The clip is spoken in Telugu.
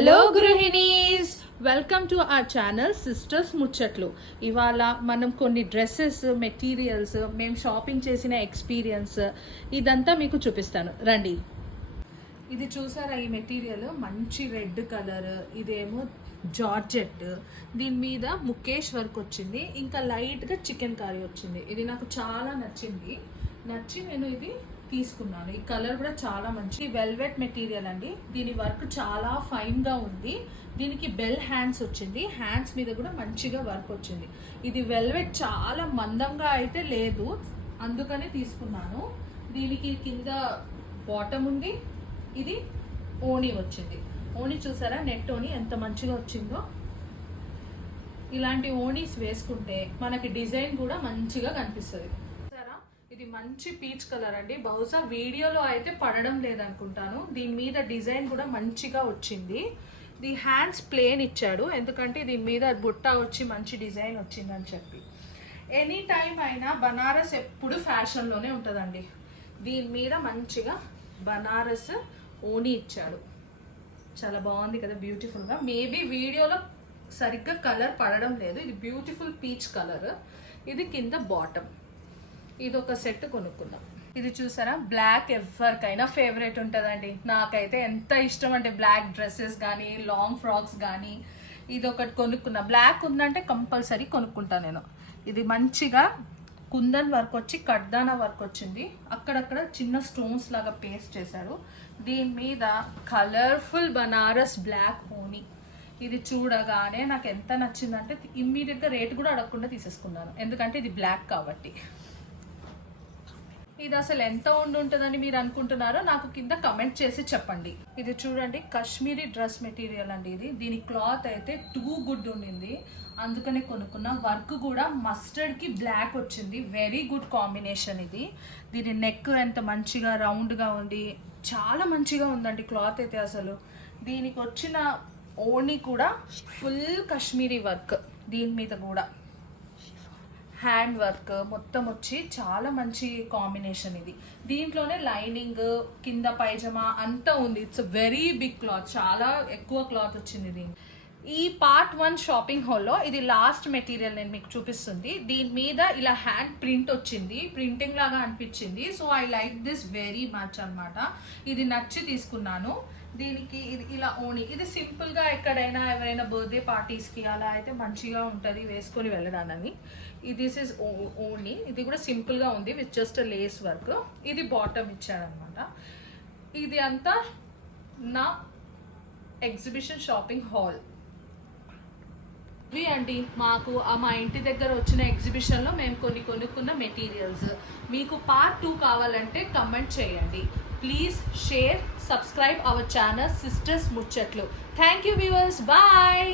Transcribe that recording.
హలో గృహిణీస్, welcome to our channel sisters ముచ్చట్లు. ఇవాళ మనం కొన్ని డ్రెస్సెస్, మెటీరియల్స్, మేము షాపింగ్ చేసిన ఎక్స్పీరియన్స్ ఇదంతా మీకు చూపిస్తాను, రండి. ఇది చూసారా, ఈ మెటీరియల్ మంచి రెడ్ కలర్, ఇదేమో జార్జెట్, దీని మీద ముఖేష్ వర్క్ వచ్చింది, ఇంకా లైట్గా చికెన్ కర్రీ వచ్చింది. ఇది నాకు చాలా నచ్చి నేను ఇది తీసుకున్నాను. ఈ కలర్ కూడా చాలా మంచి వెల్వెట్ మెటీరియల్ అండి. దీని వర్క్ చాలా ఫైన్గా ఉంది. దీనికి బెల్ హ్యాండ్స్ వచ్చింది, హ్యాండ్స్ మీద కూడా మంచిగా వర్క్ వచ్చింది. ఇది వెల్వెట్ చాలా మందంగా అయితే లేదు, అందుకనే తీసుకున్నాను. దీనికి కింద బాటమ్ ఉంది, ఇది ఓణి వచ్చింది. ఓణి చూసారా, నెట్ ఓణి ఎంత మంచిగా వచ్చిందో. ఇలాంటి ఓణీస్ వేసుకుంటే మనకి డిజైన్ కూడా మంచిగా కనిపిస్తుంది. ఇది మంచి పీచ్ కలర్ అండి. బహుశా వీడియోలో అయితే పడడం లేదనుకుంటాను. దీని మీద డిజైన్ కూడా మంచిగా వచ్చింది. ది హ్యాండ్స్ ప్లేన్ ఇచ్చాడు, ఎందుకంటే దీని మీద బుట్ట వచ్చి మంచి డిజైన్ వచ్చిందని చెప్పి. ఎనీ టైం అయినా బనారస్ ఎప్పుడు ఫ్యాషన్లోనే ఉంటుందండి. దీని మీద మంచిగా బనారస్ ఓణి ఇచ్చాడు, చాలా బాగుంది కదా, బ్యూటిఫుల్గా. మేబీ వీడియోలో సరిగ్గా కలర్ పడడం లేదు. ఇది బ్యూటిఫుల్ పీచ్ కలర్. ఇది కింద బాటమ్. ఇది ఒక సెట్ కొనుక్కున్నాం. ఇది చూసారా, బ్లాక్ ఎవరికైనా ఫేవరెట్ ఉంటుందండి. నాకైతే ఎంత ఇష్టం అంటే బ్లాక్ డ్రెస్సెస్ కానీ, లాంగ్ ఫ్రాక్స్ కానీ. ఇది ఒకటి కొనుక్కున్నా. బ్లాక్ ఉందంటే కంపల్సరీ కొనుక్కుంటాను నేను. ఇది మంచిగా కుందన్ వర్క్ వచ్చి కడ్దానా వర్క్ వచ్చింది, అక్కడక్కడ చిన్న స్టోన్స్ లాగా పేస్ట్ చేశాడు. దీని మీద కలర్ఫుల్ బనారస్ బ్లాక్ ఓణి. ఇది చూడగానే నాకు ఎంత నచ్చిందంటే ఇమ్మీడియట్గా రేట్ కూడా అడగకుండా తీసేసుకున్నాను, ఎందుకంటే ఇది బ్లాక్ కాబట్టి. ఇది అసలు ఎంత ఉంటుందని మీరు అనుకుంటున్నారో నాకు కింద కమెంట్ చేసి చెప్పండి. ఇది చూడండి, కాశ్మీరీ డ్రెస్ మెటీరియల్ అండి. దీని క్లాత్ అయితే టూ గుడ్ ఉండింది, అందుకనే కొనుక్కున్నా. వర్క్ కూడా మస్టర్డ్కి బ్లాక్ వచ్చింది, వెరీ గుడ్ కాంబినేషన్ ఇది. దీని నెక్ ఎంత మంచిగా రౌండ్గా ఉంది, చాలా మంచిగా ఉందండి క్లాత్ అయితే అసలు. దీనికి వచ్చిన ఓణి కూడా ఫుల్ కాశ్మీరీ వర్క్, దీని మీద కూడా హ్యాండ్ వర్క్ మొత్తం వచ్చి చాలా మంచి కాంబినేషన్ ఇది. దీంట్లోనే లైనింగ్, కింద పైజమా అంతా ఉంది. ఇట్స్ వెరీ బిగ్ క్లాత్, చాలా ఎక్కువ క్లాత్ వచ్చింది దీని. ఈ పార్ట్ 1 షాపింగ్ హాల్లో ఇది లాస్ట్ మెటీరియల్ నేను మీకు చూపిస్తుంది. దీని మీద ఇలా హ్యాండ్ ప్రింట్ వచ్చింది, ప్రింటింగ్ లాగా అనిపించింది. So I like this very much అనమాట. ఇది నచ్చి తీసుకున్నాను. దీనికి ఇది ఇలా ఓణి, ఇది సింపుల్గా ఎక్కడైనా ఎవరైనా బర్త్డే పార్టీస్కి అలా అయితే మంచిగా ఉంటుంది వేసుకొని వెళ్ళడానికి. దిస్ ఈజ్ ఓణి. ఇది కూడా సింపుల్గా ఉంది విత్ జస్ట్ లేస్ వర్క్. ఇది బాటమ్ ఇచ్చాడనమాట. ఇది అంతా నా ఎగ్జిబిషన్ షాపింగ్ హాల్. ఇవి అండి మాకు మా ఇంటి దగ్గర వచ్చిన ఎగ్జిబిషన్లో మేము కొనుక్కున్న మెటీరియల్స్. మీకు పార్ట్ 2 కావాలంటే కమెంట్ చేయండి. Please share, subscribe our channel sisters ముచ్చట్లు. Thank you viewers, bye.